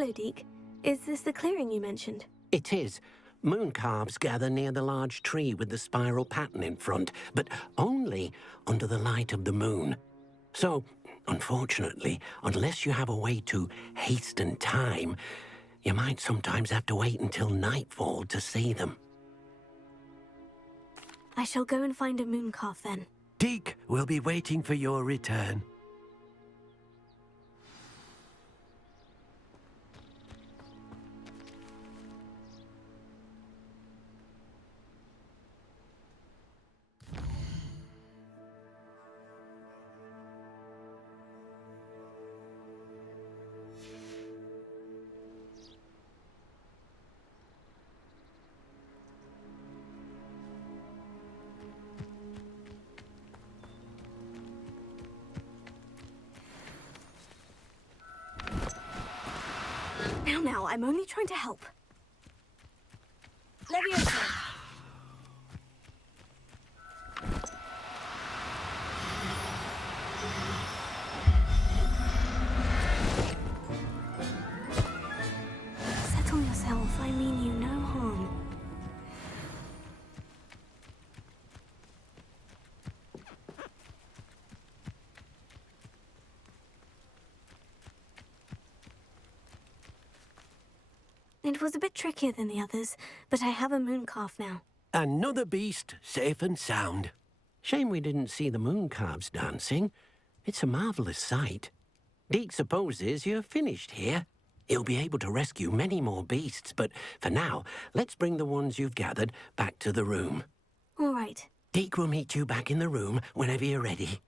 Hello, Deke. Is this the clearing you mentioned? It is. Moon calves gather near the large tree with the spiral pattern in front, but only under the light of the moon. So, unfortunately, unless you have a way to hasten time, you might sometimes have to wait until nightfall to see them. I shall go and find a moon calf then. Deke will be waiting for your return. Now, I'm only trying to help. Leviosa! Settle yourself. I mean you no harm. It was a bit trickier than the others, but I have a moon calf now. Another beast, safe and sound. Shame we didn't see the moon calves dancing. It's a marvelous sight. Deke supposes you're finished here. He'll be able to rescue many more beasts, but for now, let's bring the ones you've gathered back to the room. All right. Deke will meet you back in the room whenever you're ready.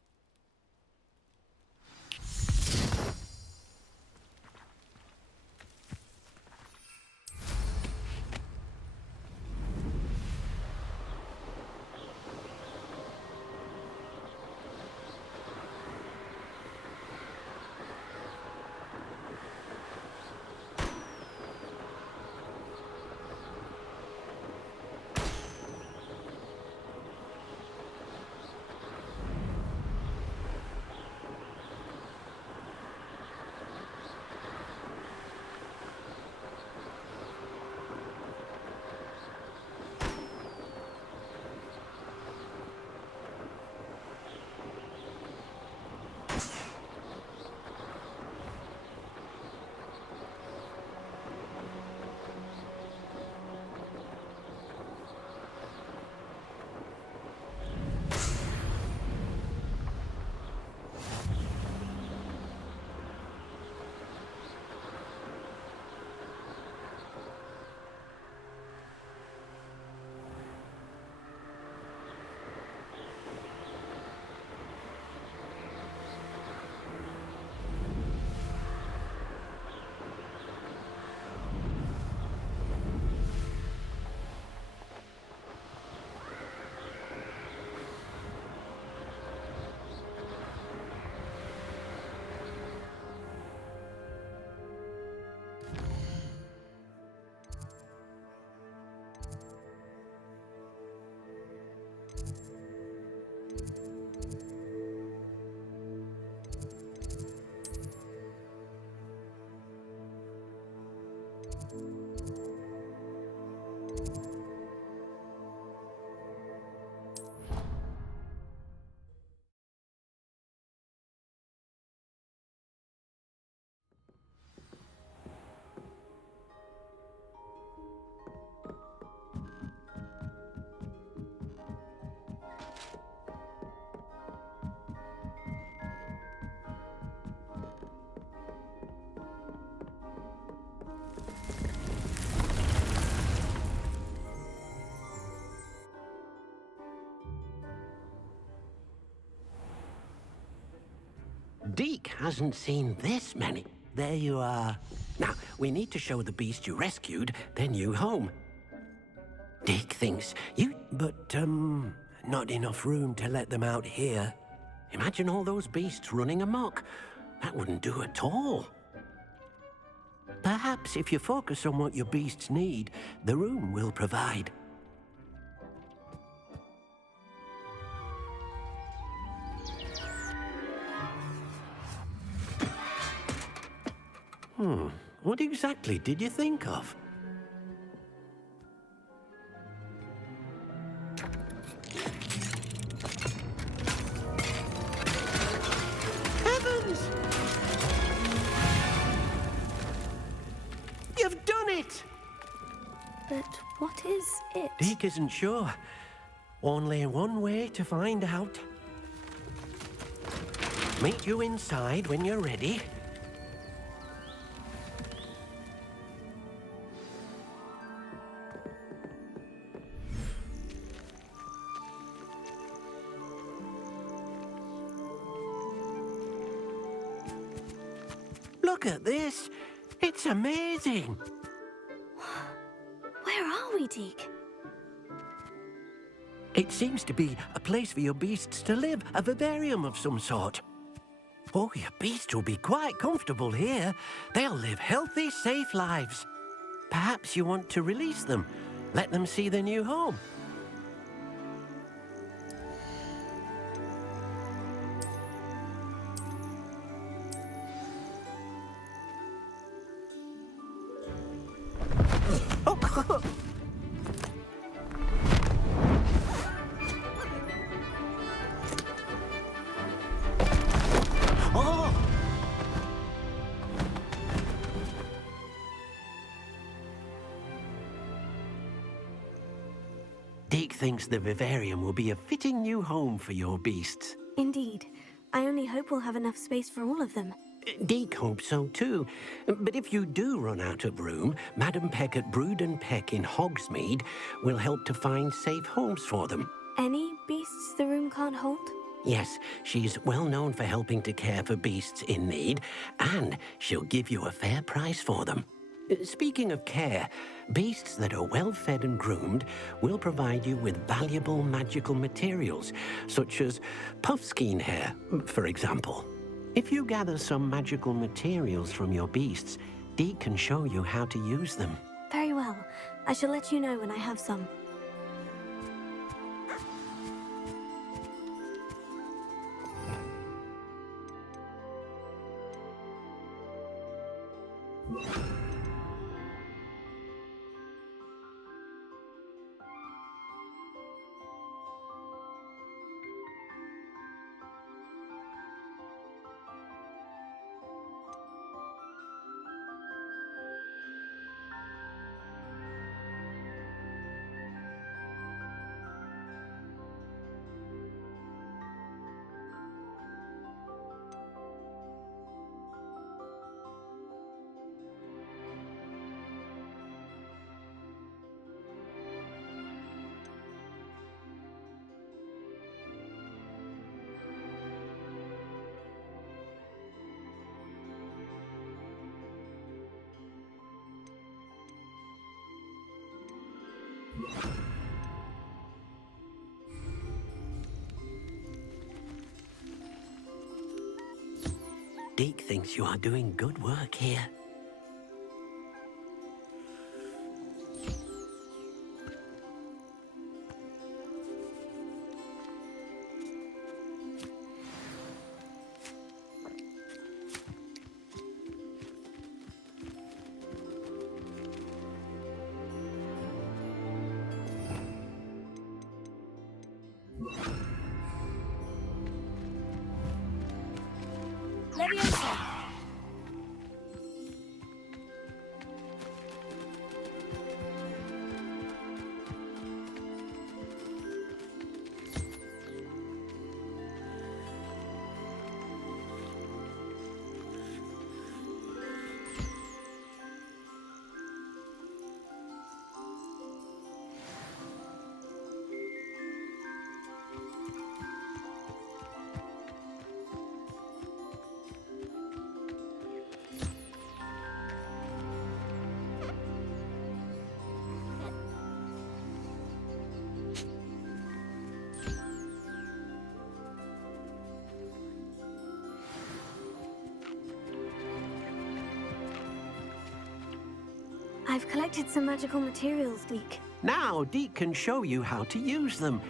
Deke hasn't seen this many. There you are. Now, we need to show the beast you rescued their new home. Deke thinks you... But, not enough room to let them out here. Imagine all those beasts running amok. That wouldn't do at all. Perhaps if you focus on what your beasts need, the room will provide. What exactly did you think of? Heavens! You've done it! But what is it? Deke isn't sure. Only one way to find out. Meet you inside when you're ready. Look at this. It's amazing. Where are we, Deke? It seems to be a place for your beasts to live, a vivarium of some sort. Oh, your beasts will be quite comfortable here. They'll live healthy, safe lives. Perhaps you want to release them, let them see their new home. Oh! Deke thinks the vivarium will be a fitting new home for your beasts. Indeed. I only hope we'll have enough space for all of them. Deke hopes so too. But if you do run out of room, Madam Peck at Brood and Peck in Hogsmeade will help to find safe homes for them. Any beasts the room can't hold? Yes, she's well known for helping to care for beasts in need, and she'll give you a fair price for them. Speaking of care, beasts that are well fed and groomed will provide you with valuable magical materials, such as puffskein hair, for example. If you gather some magical materials from your beasts, Deke can show you how to use them. Very well. I shall let you know when I have some. Deke thinks you are doing good work here. Leviosa! I've collected some magical materials, Deke. Now Deke can show you how to use them.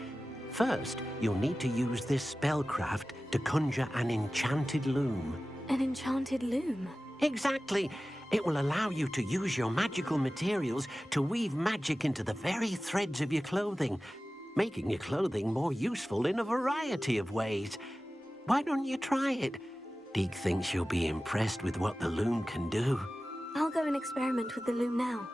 First, you'll need to use this spellcraft to conjure an enchanted loom. An enchanted loom. Exactly. It will allow you to use your magical materials to weave magic into the very threads of your clothing, making your clothing more useful in a variety of ways. Why don't you try it? Deek thinks you'll be impressed with what the loom can do. I'll go and experiment with the loom now.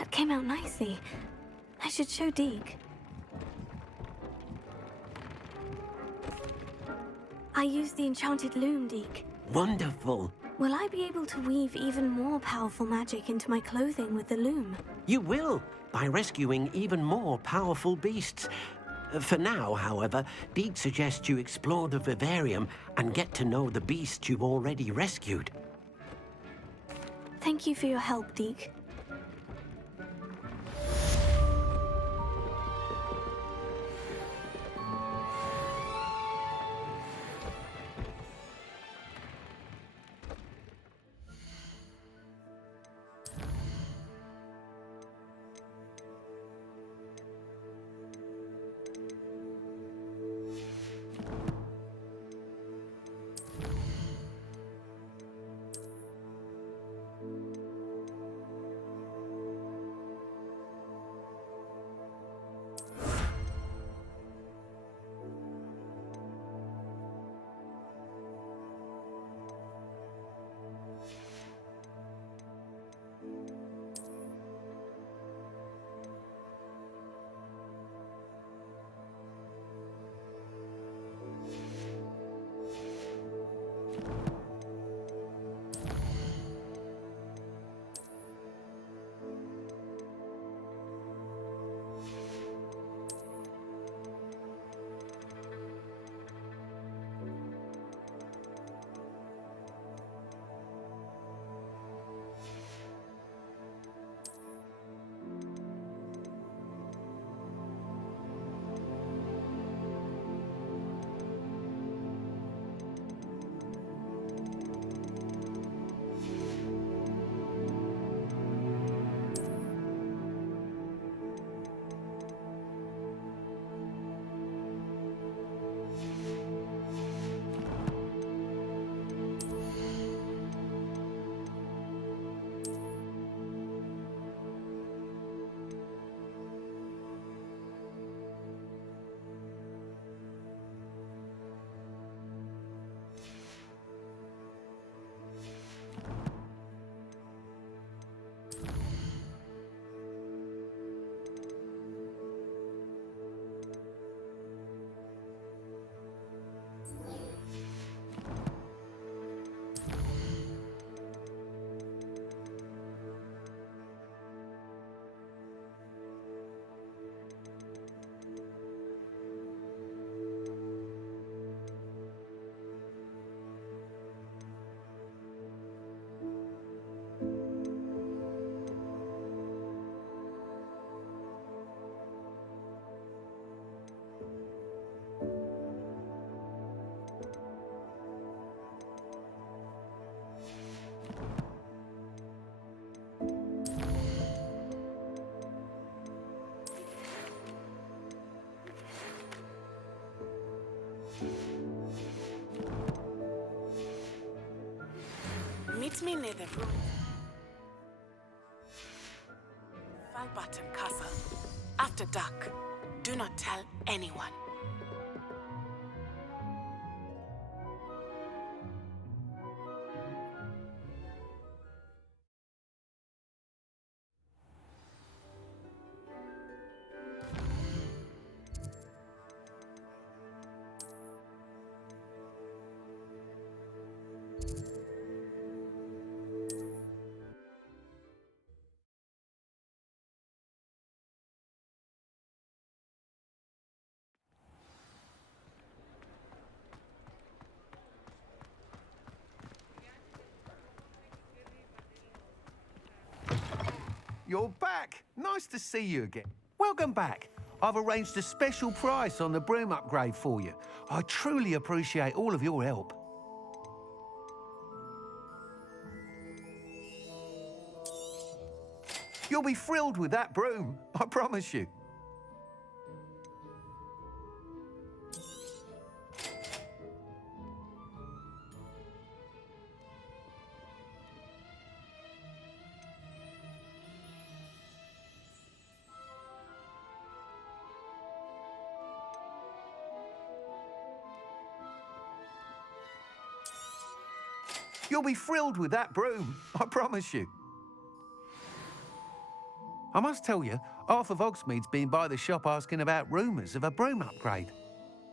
That came out nicely. I should show Deek. I used the enchanted loom, Deek. Wonderful. Will I be able to weave even more powerful magic into my clothing with the loom? You will, by rescuing even more powerful beasts. For now, however, Deek suggests you explore the vivarium and get to know the beasts you've already rescued. Thank you for your help, Deek. Meet me near the room. Falbottom Castle. After dark. Do not tell anyone. You're back. Nice to see you again. Welcome back. I've arranged a special price on the broom upgrade for you. I truly appreciate all of your help. You'll be thrilled with that broom, I promise you. You'll be thrilled with that broom, I promise you. I must tell you, half of Hogsmeade's been by the shop asking about rumours of a broom upgrade.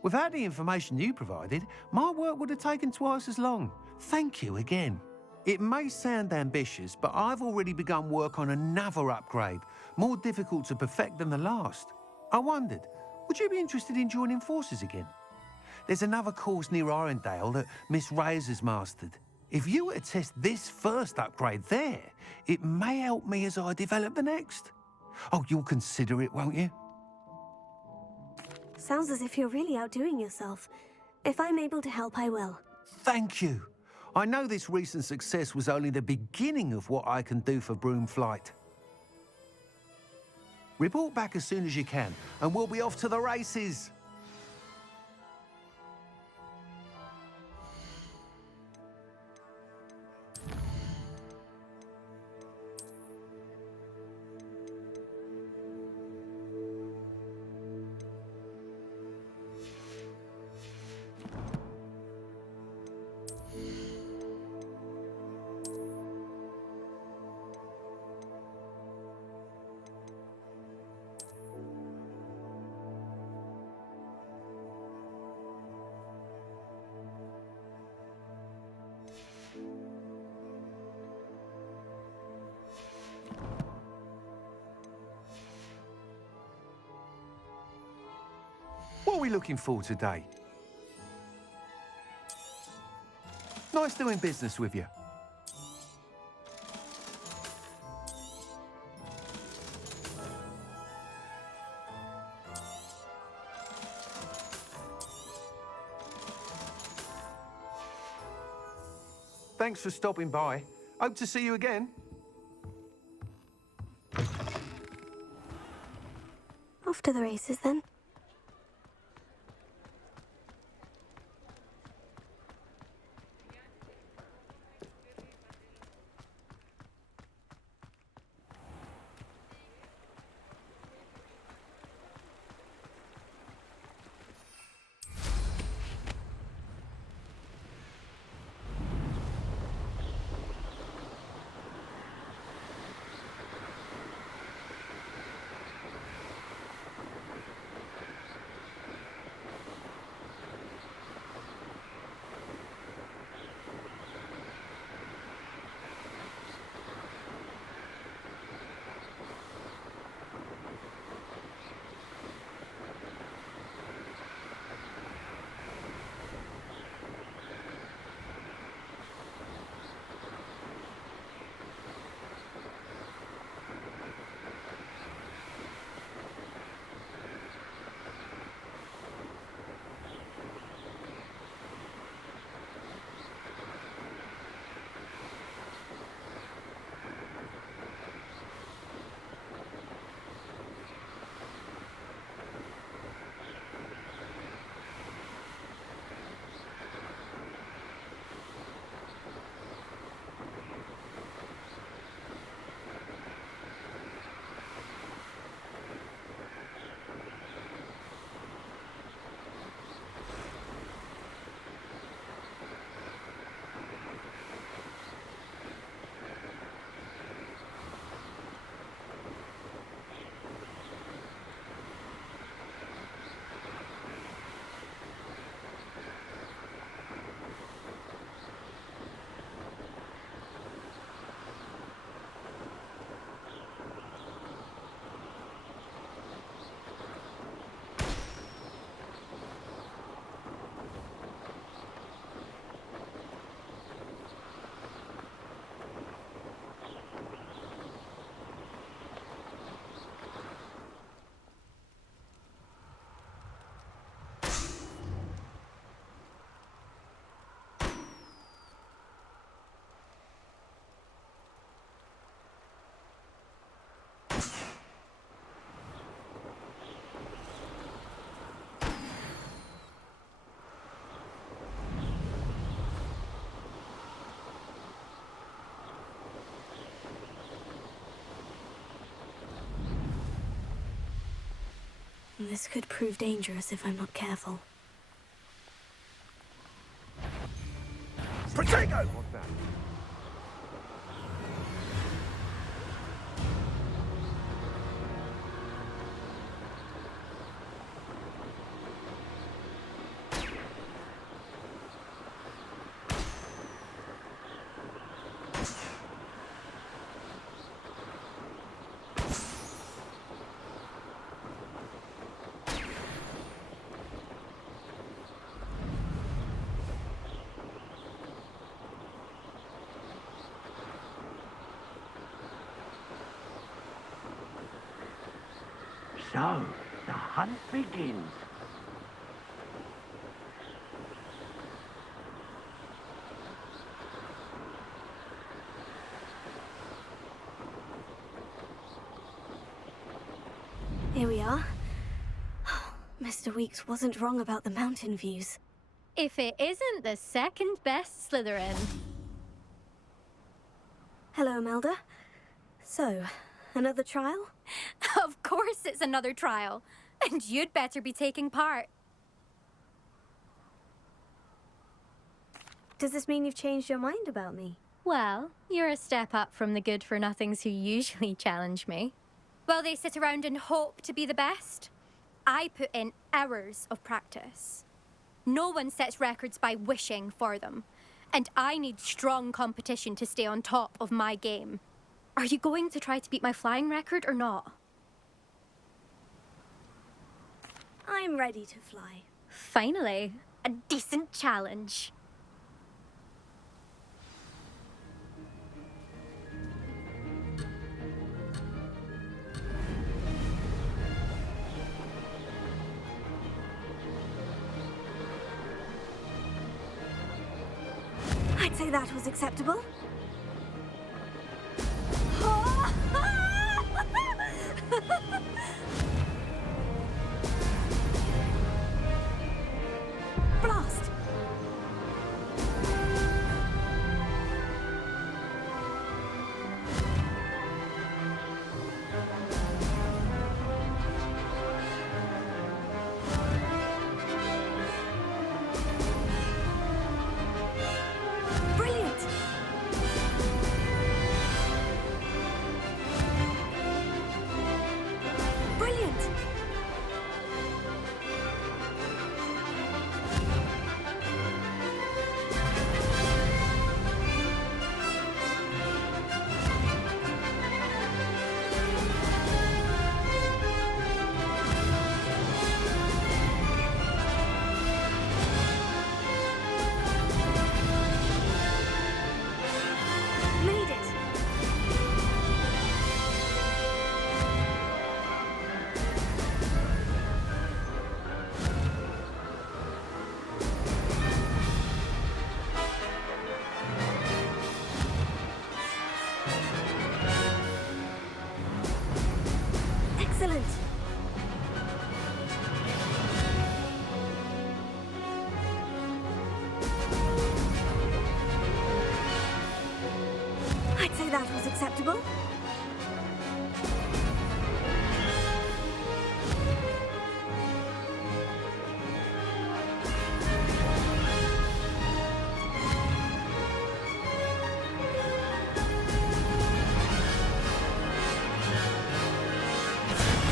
Without the information you provided, my work would have taken twice as long. Thank you again. It may sound ambitious, but I've already begun work on another upgrade, more difficult to perfect than the last. I wondered, would you be interested in joining forces again? There's another course near Arendelle that Miss Reyes has mastered. If you were to test this first upgrade there, it may help me as I develop the next. Oh, you'll consider it, won't you? Sounds as if you're really outdoing yourself. If I'm able to help, I will. Thank you. I know this recent success was only the beginning of what I can do for Broomflight. Report back as soon as you can, and we'll be off to the races. we looking for today? Nice doing business with you. Thanks for stopping by. Hope to see you again. Off to the races then. This could prove dangerous if I'm not careful. Protego! What's that? So, the hunt begins. Here we are. Mr. Weeks wasn't wrong about the mountain views. If it isn't the second best Slytherin. Hello, Melda. So, another trial? Of course it's another trial. And you'd better be taking part. Does this mean you've changed your mind about me? Well, you're a step up from the good-for-nothings who usually challenge me. While they sit around and hope to be the best, I put in hours of practice. No one sets records by wishing for them. And I need strong competition to stay on top of my game. Are you going to try to beat my flying record or not? I'm ready to fly. Finally, a decent challenge. I'd say that was acceptable. Blast! Brilliant! Brilliant! Made it! Excellent! I'd say that was acceptable.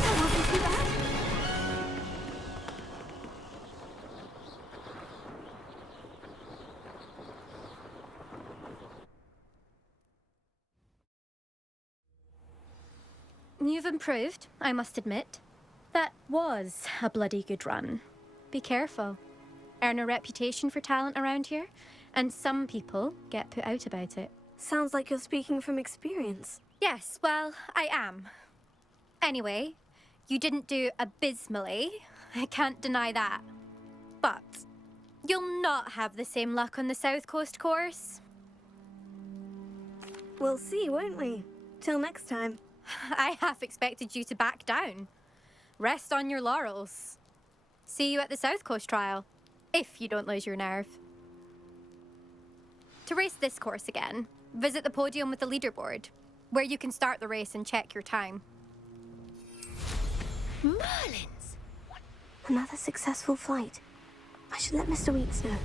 That wasn't too bad. You've improved, I must admit. That was a bloody good run. Be careful. Earn a reputation for talent around here, and some people get put out about it. Sounds like you're speaking from experience. Yes, well, I am. Anyway, you didn't do abysmally. I can't deny that. But you'll not have the same luck on the South Coast course. We'll see, won't we? Till next time. I half expected you to back down. Rest on your laurels. See you at the South Coast trial, if you don't lose your nerve. To race this course again, visit the podium with the leaderboard, where you can start the race and check your time. Merlins! Another successful flight. I should let Mr. Weeks know.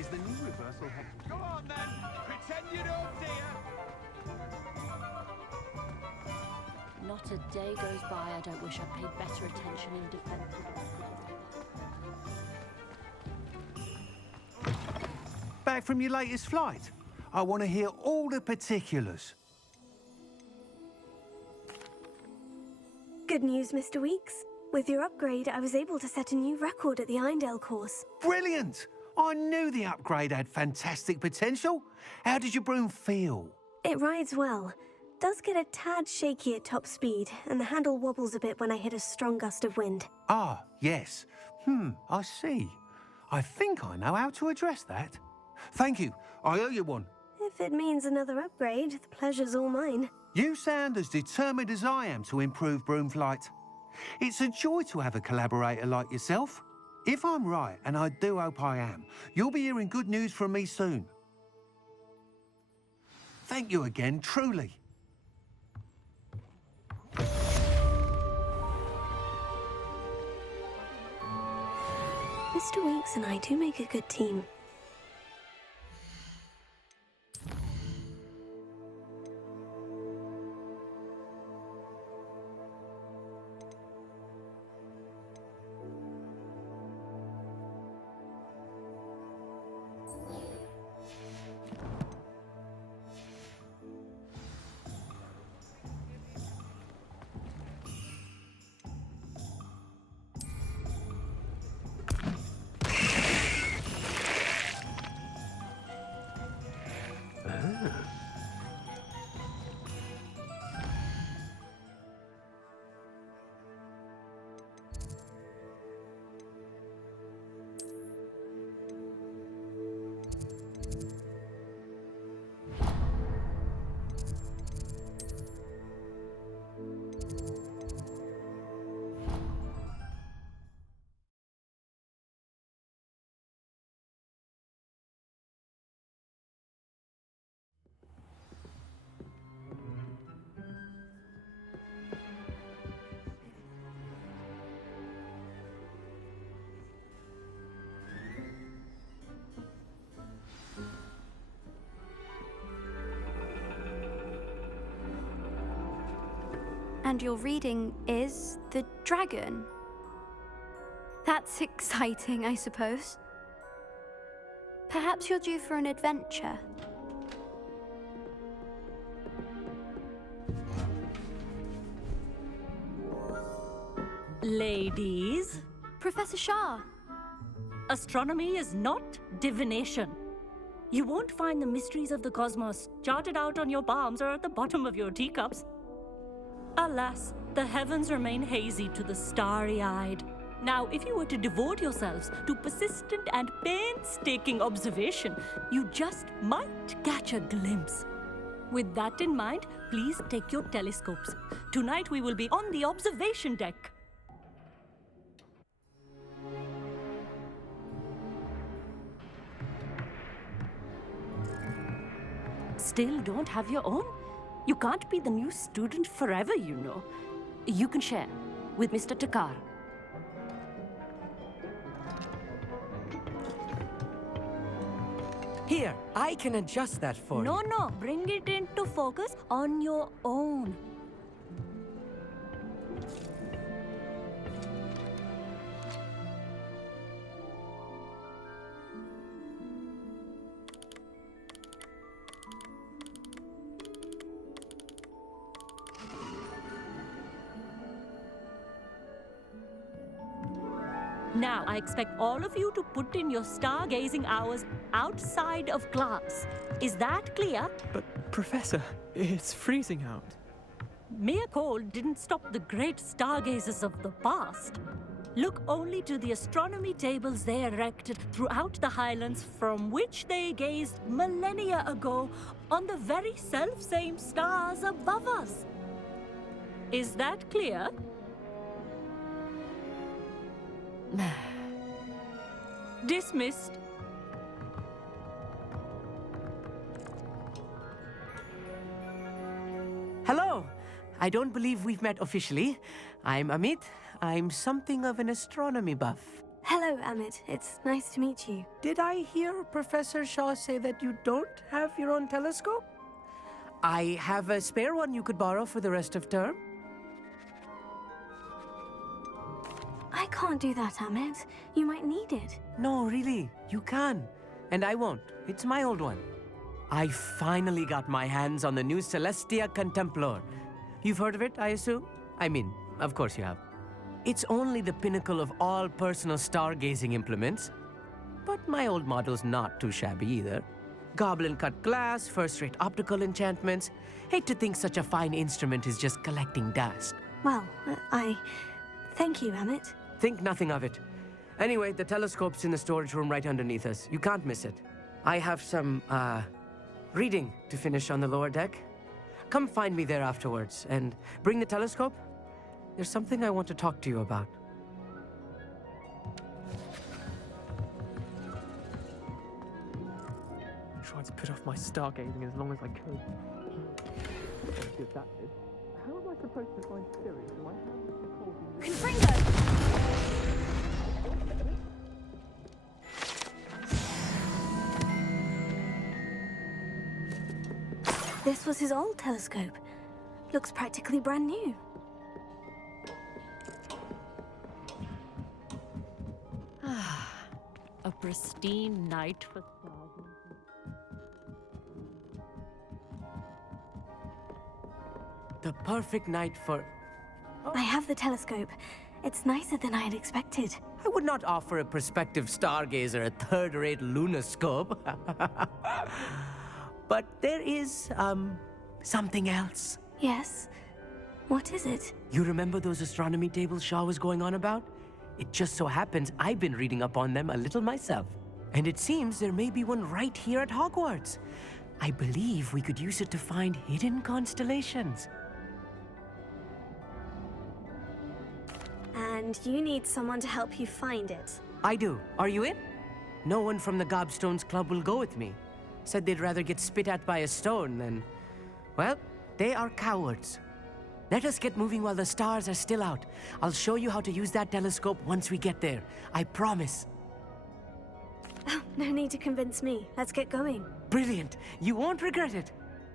Is the new reversal head? Go on then! Pretend you don't, dear! Not a day goes by I don't wish I'd paid better attention in defense. Back from your latest flight? I want to hear all the particulars. Good news, Mr. Weeks. With your upgrade, I was able to set a new record at the Irondale course. Brilliant! I knew the upgrade had fantastic potential. How did your broom feel? It rides well. Does get a tad shaky at top speed, and the handle wobbles a bit when I hit a strong gust of wind. Ah, yes. I see. I think I know how to address that. Thank you. I owe you one. If it means another upgrade, the pleasure's all mine. You sound as determined as I am to improve broom flight. It's a joy to have a collaborator like yourself. If I'm right, and I do hope I am, you'll be hearing good news from me soon. Thank you again, truly. Mr. Weeks and I do make a good team. And your reading is the dragon. That's exciting, I suppose. Perhaps you're due for an adventure. Ladies, Professor Shah. astronomy is not divination. You won't find the mysteries of the cosmos charted out on your palms or at the bottom of your teacups. Alas, the heavens remain hazy to the starry-eyed. Now, if you were to devote yourselves to persistent and painstaking observation, you just might catch a glimpse. With that in mind, please take your telescopes. Tonight we will be on the observation deck. Still don't have your own? You can't be the new student forever, you know. You can share with Mr. Takar. Here, I can adjust that for you. No, bring it into focus on your own. Now, I expect all of you to put in your stargazing hours outside of class. Is that clear? But, Professor, it's freezing out. Mere cold didn't stop the great stargazers of the past. Look only to the astronomy tables they erected throughout the highlands from which they gazed millennia ago on the very self-same stars above us. Is that clear? Dismissed. Hello. I don't believe we've met officially. I'm Amit. I'm something of an astronomy buff. Hello, Amit. It's nice to meet you. Did I hear Professor Shaw say that you don't have your own telescope? I have a spare one you could borrow for the rest of term. I can't do that, Amit. You might need it. No, really, you can. And I won't. It's my old one. I finally got my hands on the new Celestia Contemplar. You've heard of it, I assume? I mean, of course you have. It's only the pinnacle of all personal stargazing implements. But my old model's not too shabby either. Goblin-cut glass, first-rate optical enchantments. Hate to think such a fine instrument is just collecting dust. Well, thank you, Amit. Think nothing of it. Anyway, the telescope's in the storage room right underneath us. You can't miss it. I have some, reading to finish on the lower deck. come find me there afterwards and bring the telescope. There's something I want to talk to you about. I tried to put off my stargazing as long as I could. Obviously, if that did. How am I supposed to find Siri? Do I have to call the... Confringo! This was his old telescope. Looks practically brand new. A pristine night for stargazing. The perfect night for... I have the telescope. It's nicer than I had expected. I would not offer a prospective stargazer a third-rate lunoscope. But there is, something else. Yes? What is it? You remember those astronomy tables Shaw was going on about? It just so happens I've been reading up on them a little myself. And it seems there may be one right here at Hogwarts. I believe we could use it to find hidden constellations. And you need someone to help you find it. I do. Are you in? No one from the Gobstones Club will go with me. Said they'd rather get spit at by a stone than... Well, they are cowards. Let us get moving while the stars are still out. I'll show you how to use that telescope once we get there. I promise. Oh, no need to convince me. Let's get going. Brilliant. You won't regret it.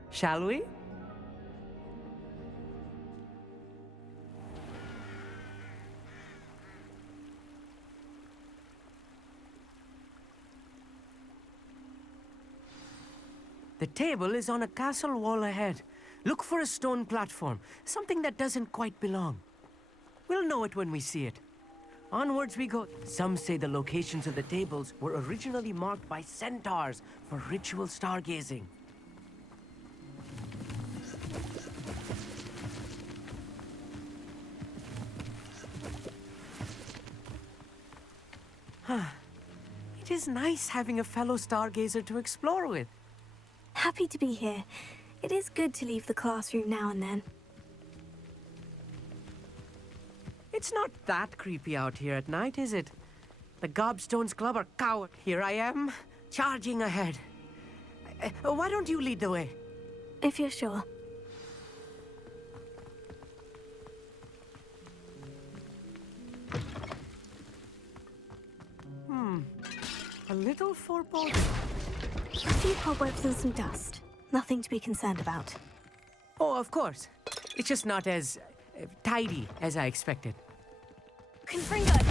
Shall we? The table is on a castle wall ahead. Look for a stone platform, something that doesn't quite belong. We'll know it when we see it. Onwards we go. Some say the locations of the tables were originally marked by centaurs for ritual stargazing. It is nice having a fellow stargazer to explore with. Happy to be here. It is good to leave the classroom now and then. It's not that creepy out here at night, is it? The Gobstones Club are coward. Here I am, charging ahead. Why don't you lead the way? If you're sure. A little foreboding. A few cobwebs and some dust. Nothing to be concerned about. Oh, of course. It's just not as tidy as I expected. Confringo!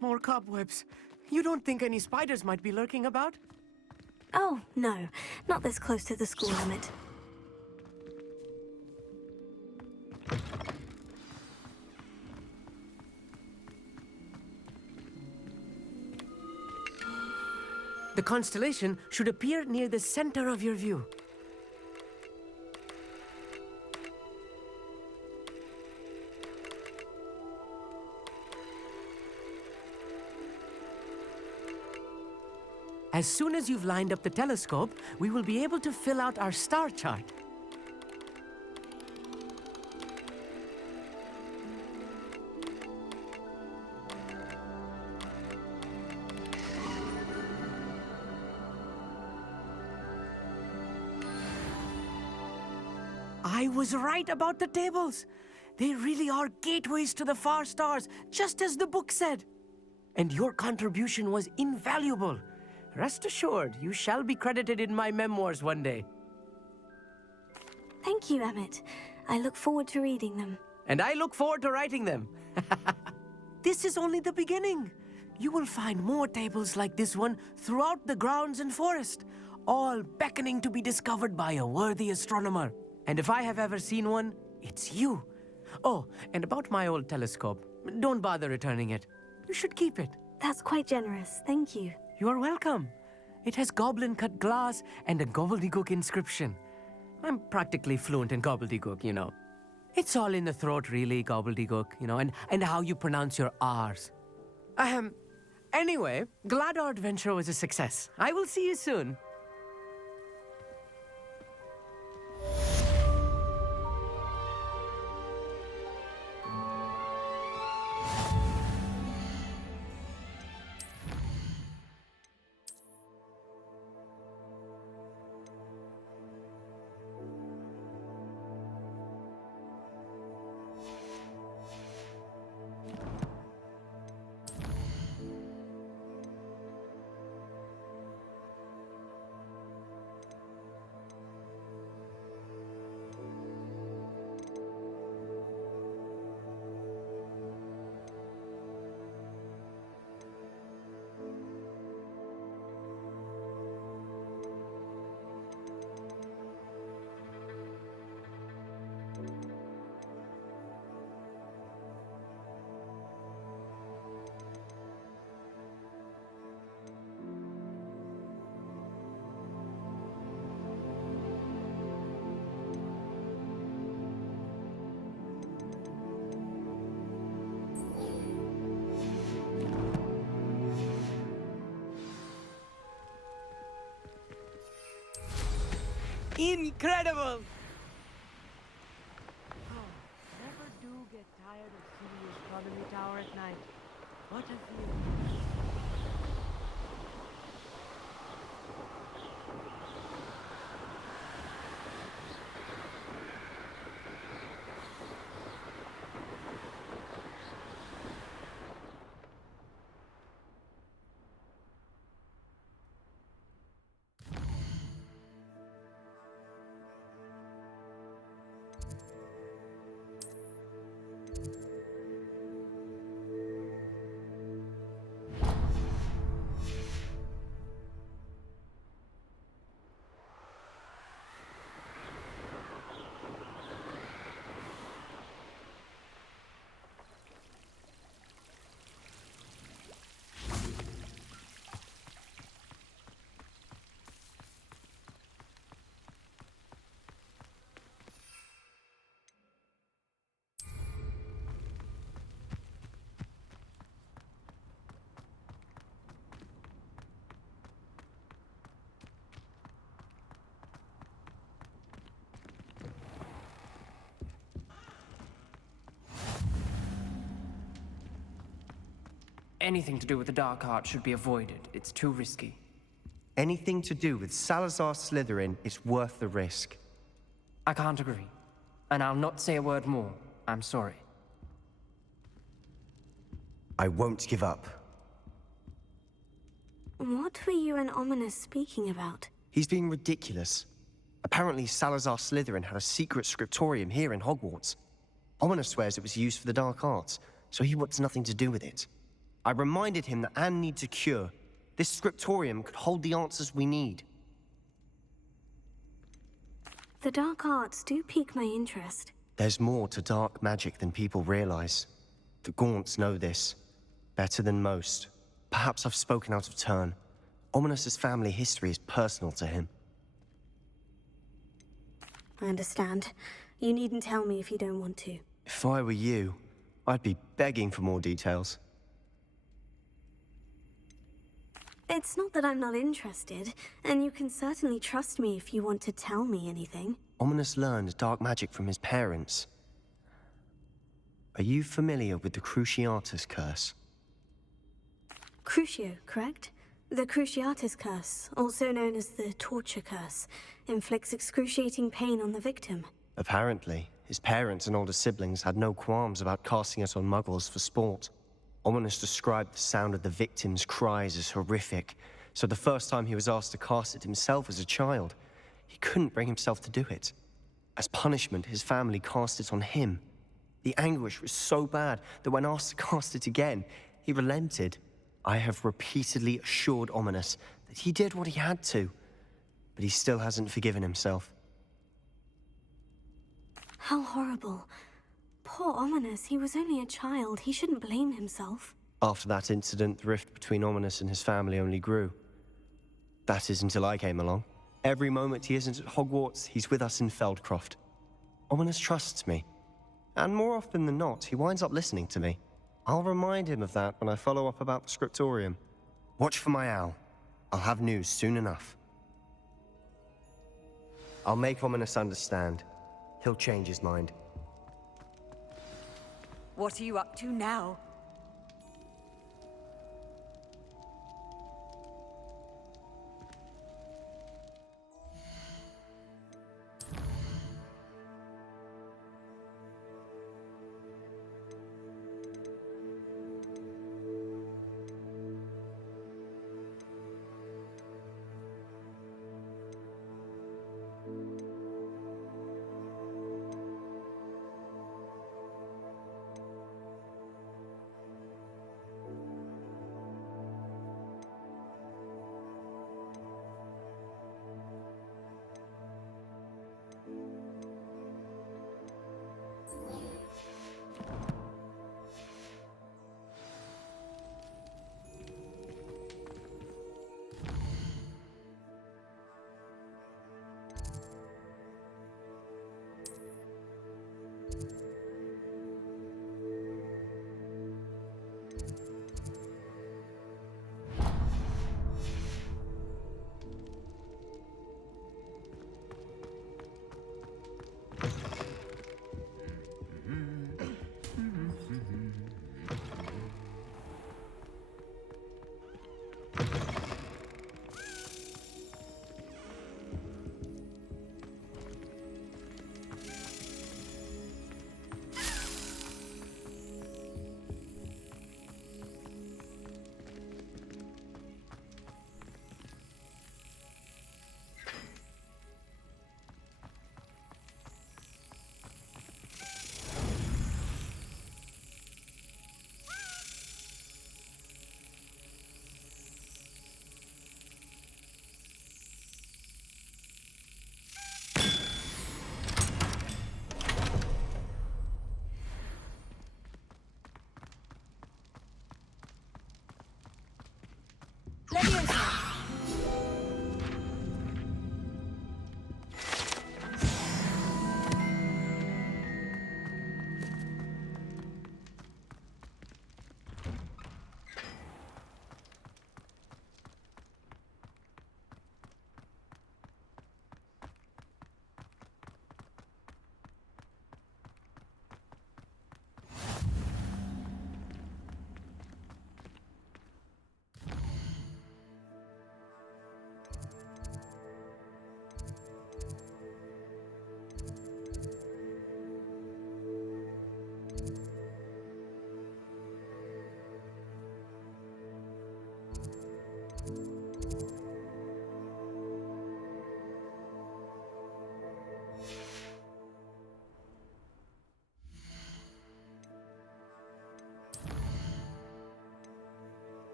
More cobwebs. You don't think any spiders might be lurking about? Oh, no. Not this close to the school limit. The constellation should appear near the center of your view. As soon as you've lined up the telescope, we will be able to fill out our star chart. I was right about the tables. They really are gateways to the far stars, just as the book said. And your contribution was invaluable. Rest assured, you shall be credited in my memoirs one day. Thank you, Emmett. I look forward to reading them. And I look forward to writing them. This is only the beginning. you will find more tables like this one throughout the grounds and forest, all beckoning to be discovered by a worthy astronomer. And if I have ever seen one, it's you. Oh, and about my old telescope, don't bother returning it. You should keep it. That's quite generous, thank you. You are welcome. It has goblin-cut glass and a gobbledygook inscription. I'm practically fluent in gobbledygook, you know. It's all in the throat, really, gobbledygook, you know, and how you pronounce your R's. Anyway, glad our adventure was a success. I will see you soon. Incredible! Oh, never do get tired of seeing the astronomy tower at night. What a view. Anything to do with the dark art should be avoided. It's too risky. Anything to do with Salazar Slytherin is worth the risk. I can't agree. And I'll not say a word more. I'm sorry. I won't give up. What were you and Ominous speaking about? He's being ridiculous. Apparently Salazar Slytherin had a secret scriptorium here in Hogwarts. Ominous swears it was used for the dark arts, so he wants nothing to do with it. I reminded him that Anne needs a cure. This scriptorium could hold the answers we need. The dark arts do pique my interest. There's more to dark magic than people realize. The Gaunts know this. Better than most. Perhaps I've spoken out of turn. Ominous's family history is personal to him. I understand. You needn't tell me if you don't want to. If I were you, I'd be begging for more details. It's not that I'm not interested, and you can certainly trust me if you want to tell me anything. Ominous learned dark magic from his parents. Are you familiar with the Cruciatus Curse? Crucio, correct? The Cruciatus Curse, also known as the Torture Curse, inflicts excruciating pain on the victim. Apparently, his parents and older siblings had no qualms about casting it on muggles for sport. Ominous described the sound of the victim's cries as horrific, so the first time he was asked to cast it himself as a child, he couldn't bring himself to do it. As punishment, his family cast it on him. The anguish was so bad that when asked to cast it again, he relented. I have repeatedly assured Ominous that he did what he had to, but he still hasn't forgiven himself. How horrible. Poor Ominous, he was only a child. He shouldn't blame himself. After that incident, the rift between Ominous and his family only grew. That is until I came along. Every moment he isn't at Hogwarts, he's with us in Feldcroft. Ominous trusts me. And more often than not, he winds up listening to me. I'll remind him of that when I follow up about the scriptorium. Watch for my owl. I'll have news soon enough. I'll make Ominous understand. He'll change his mind. What are you up to now?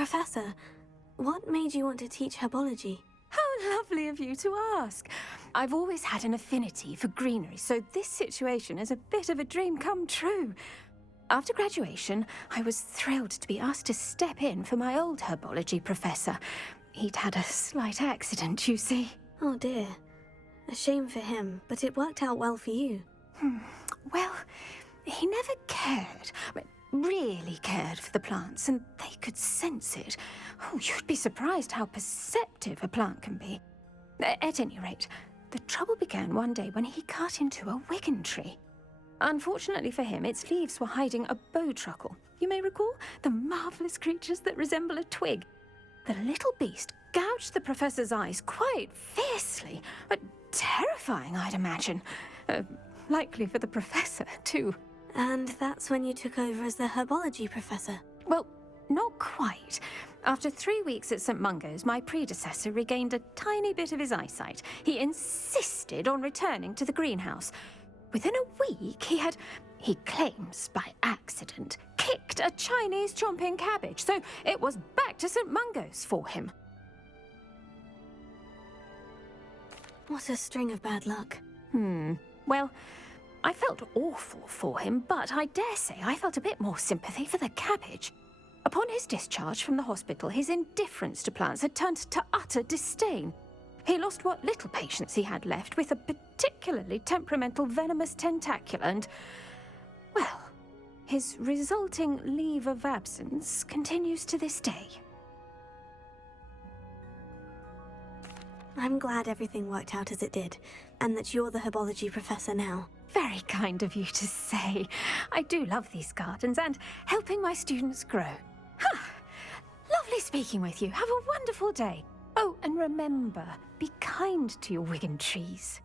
Professor, what made you want to teach herbology? How lovely of you to ask. I've always had an affinity for greenery, so this situation is a bit of a dream come true. After graduation, I was thrilled to be asked to step in for my old herbology professor. He'd had a slight accident, you see. Oh dear. A shame for him, but it worked out well for you. Well, he never cared, really cared for the plants, and they could sense it. Oh, you'd be surprised how perceptive a plant can be. At any rate, the trouble began one day when he cut into a wigan tree. Unfortunately for him, its leaves were hiding a bowtruckle. You may recall the marvellous creatures that resemble a twig. The little beast gouged the professor's eyes quite fiercely. Terrifying, I'd imagine. Likely for the professor, too. And that's when you took over as the herbology professor? Well, not quite. After 3 weeks at St. Mungo's, my predecessor regained a tiny bit of his eyesight. He insisted on returning to the greenhouse. Within a week, he claims by accident, kicked a Chinese chomping cabbage, so it was back to St. Mungo's for him. What a string of bad luck. Well, I felt awful for him, but I dare say I felt a bit more sympathy for the cabbage. Upon his discharge from the hospital, his indifference to plants had turned to utter disdain. He lost what little patience he had left with a particularly temperamental venomous tentacula and, well, his resulting leave of absence continues to this day. I'm glad everything worked out as it did, and that you're the herbology professor now. Very kind of you to say. I do love these gardens and helping my students grow. Lovely speaking with you. Have a wonderful day. Oh, and remember, be kind to your wigan trees.